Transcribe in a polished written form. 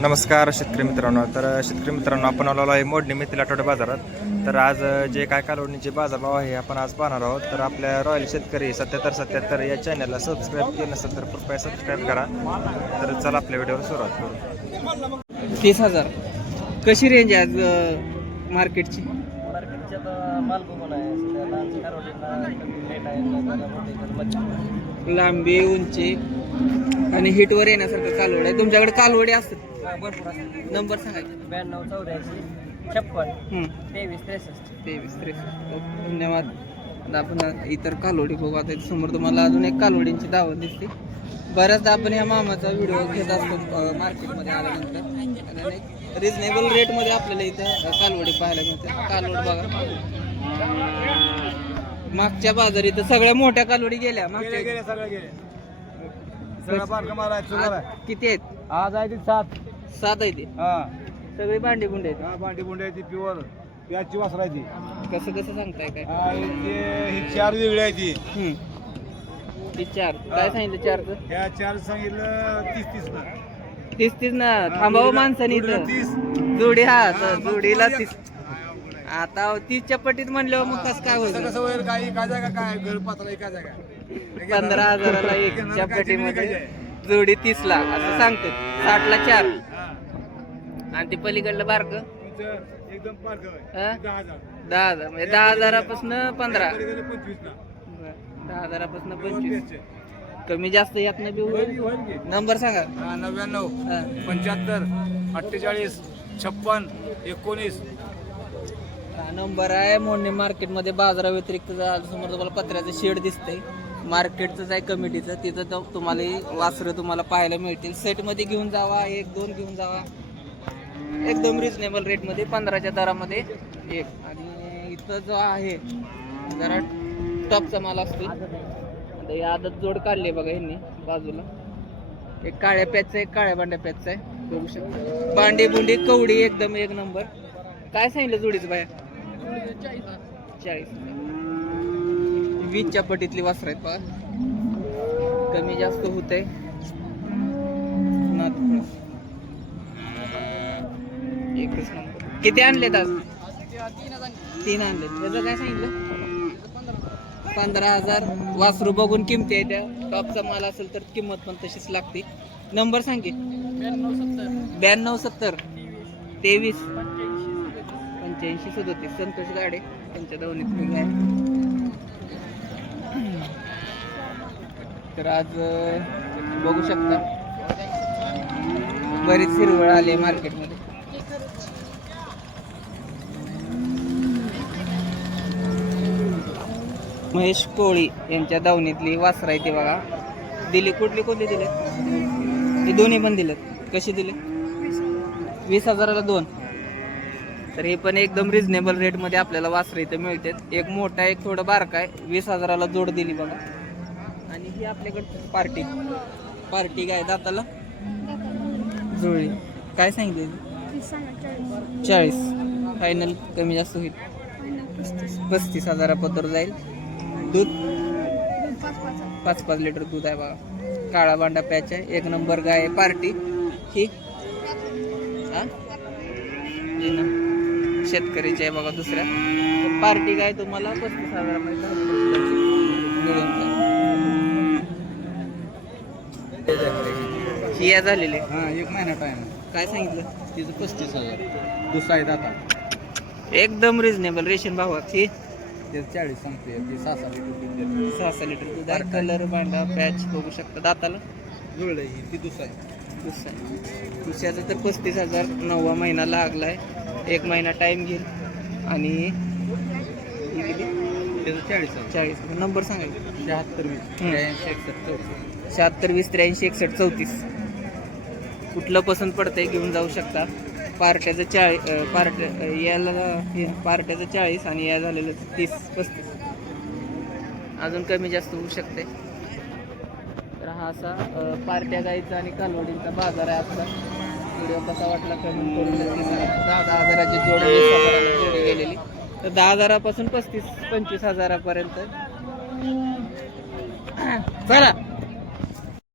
नमस्कार शेतकरी मित्रांनो. शेतकरी मित्रांनो, आपण आलो आहे मोडणी मेथील आठवडे बाजारात. तर आज जे काय कालवडीचे बाजारभाव आहे आपण आज पाहणार आहोत. तर आपल्या रॉयल शेतकरी 7777 या चॅनलला सबस्क्राईब केलं नसेल तर कृपया सबस्क्राईब करा. तर चला आपल्या व्हिडिओवर सुरुवात करू. 30,000 कशी रेंज आहे आज मार्केटची? लांबी, उंची आणि हिटवर येण्यासारखं कालवड आहे. तुमच्याकडे कालवडी असतात? नंबर सांगा. 928456 धन्यवाद. आपण इतर कालवडी बघू. आता समोर तुम्हाला अजून एक कालवडींची दावत दिसते. बऱ्याचदा आपण या मामाचा व्हिडिओ घेत असतो मार्केटमध्ये आल्यानंतर. रिजनेबल रेटमध्ये आपल्याला इथं कालवडी पाहायला मिळते. कालवड बघा, मागच्या बाजारी तर सगळ्या मोठ्या कालवडी गेल्या. मागच्या किती आहेत आज आहे ती 7 आहे ते सगळी भांडी बुंडे आहेत. भांडी बुंड्याची प्युअर प्याजची वासरायची. कसं सांगताय काय? ही 4 वेगळी आहे ती. ती 4 काय सांगितलं? 4चं ह्या 4 सांगितलं 30 ना. थांबावं माणसाने इथं. जोडी जोडीला 30. आता 30च्या पट्टीत म्हणल्यावर मग कसं काय होईल? कसं होईल? काही काय जागा काय घर पातळी काय जागा 15,000ला एकच्या पट्टीमध्ये जोडी 30ला असं सांगतात. 60ला 4 आणि ते पलीकडलं बारक एकदम 10,000 म्हणजे 10,000पासून 15. 10,000 10,000पासून 25. कमी जास्त यात नाही होईल. नंबर सांगा. 99 75 48 56 19. हा नंबर आहे. मोडणे मार्केटमध्ये बाजाराव्यतिरिक्त समोर तुम्हाला पत्र्याचं शेड दिसतंय. मार्केटचंच आहे, कमिटीचं. तिथं तुम्हाला वासरं तुम्हाला पाहायला मिळतील. सेटमध्ये घेऊन जावा, 1-2 घेऊन जावा. एकदम रिजनेबल रेटमध्ये 15च्या दरामध्ये एक. आणि इथं जो आहे जरा टॉपचा माल असतो. आता ही आदत जोड काढली बघा यांनी बाजूला. एक काळ्या पॅचचा, एक काळ्या बांड्या पॅचचा आहे. बघू शकता बांडी बुंडी कवडी एकदम एक नंबर. काय सांगितलं जोडीचं बाया? 40. 20च्या पटीतली वासरं आहेत बघा. कमी जास्त होत आहे. एकच नंबर. किती आणलेत आज? 3 आणलेत. त्याचं काय सांगितलं? 15,000. वासरू बघून किमती आहे त्या. टॉपचा माल असेल तर किंमत पण तशीच लागते. नंबर सांगे. 9270 23 85 37. संतोष गाडे त्यांच्या दावणीत आहे. तर आज बघू शकता बरीच हिरवळ आली आहे मार्केटमध्ये. महेश कोळी यांच्या दावणीतली वासरा आहे ते बघा. दिली कुठली दिले? हे दोन्ही पण दिलेत. कशी दिले? 20,000ला 2. तर हे पण एकदम रिजनेबल रेटमध्ये आपल्याला वासरं इथं मिळतात. एक मोठा, एक थोडं बारका आहे. 20,000ला जोड दिली बघा. आणि ही आपल्याकडे पार्टी काय दाताला जुळली. काय सांगितले? 40. फायनल कमी जास्त होईल. 35,000 जाईल. दूध 5-5 लिटर दूध आहे बघा. काळा बांडा पॅच आहे. एक नंबर गाय आहे. पार्टी ही शेतकरीची आहे बघा. दुसऱ्या पार्टी गाय तुम्हाला 35,000 मिळून ही झालेली. 1 महिना टाइम. काय सांगितलं? तिचं 35,000. दुसरा आहे आता एकदम रिजनेबल रेशन भावात. ही 40 सांगते. ती 6 लिटर दूध आहे. कलर बांडा पॅच बघू शकता. दाताला जुळलं ही. ती दुसरा आहे. दुसऱ्याचं तर 35,000. 9वा महिना लागलाय. 1 महिना टाइम घेईल. आणि ही किती? 40. नंबर सांगायचं. 7620836134. कुठलं पसंत पडतंय घेऊन जाऊ शकता. पार्ट्याचं 40 पार्ट्याचं 40 आणि या झालेलं 30-35. अजून कमी जास्त होऊ शकते. तर हा असा पार्ट्या गाईचा आणि कालवडींचा बाजार आहे आजचा. व्हिडिओ कसा वाटला कमेंट करून नक्की सांगा. 10,000ची जोड 20,000ला जोडी गेलेली. तर 10,000पासून 25,000 पर्यंत. चला.